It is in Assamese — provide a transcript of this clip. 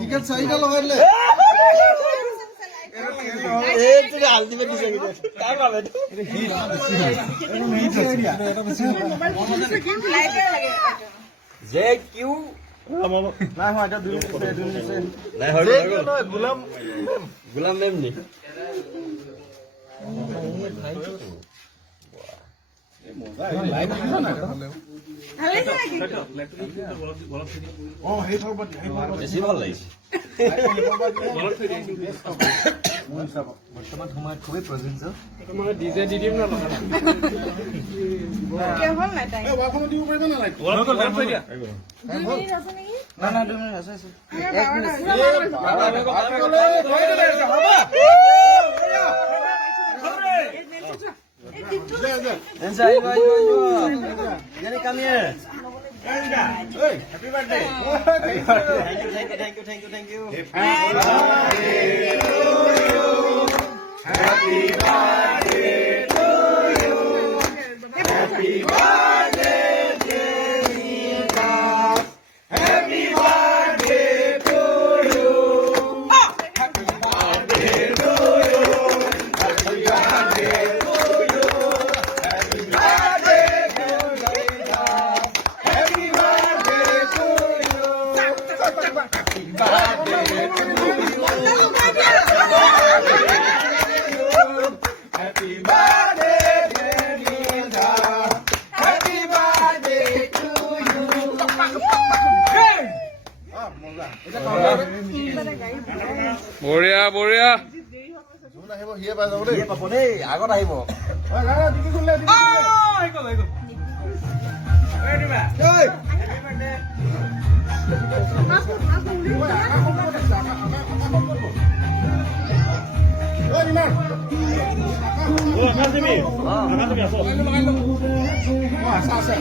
টিকেট চাৰিটা লগাই দিলে गुलाम मेम नी বেছি ভাল লাগিছে বৰ্তমান সময়ত খুবেই প্ৰয়োজনীয় মানে ডিজে দি দিম না কেৱল নাই তাই দিব পাৰিব না লাইট না না 2 মিনিট আছে come here. Hey, happy birthday. Thank you. Happy birthday to you. Happy birthday to you. Happy birthday, dear God. Happy birthday to you. Happy birthday to you. Happy birthday to you. Happy birthday, dear God. Happy birthday to you. Happy birthday to you. Happy birthday, dear God. Happy birthday to you. বঢ়িয়া বঢ়িয়া আহিব হিয়ে পাই যাব দেই পাব দেই আগত আহিব আছে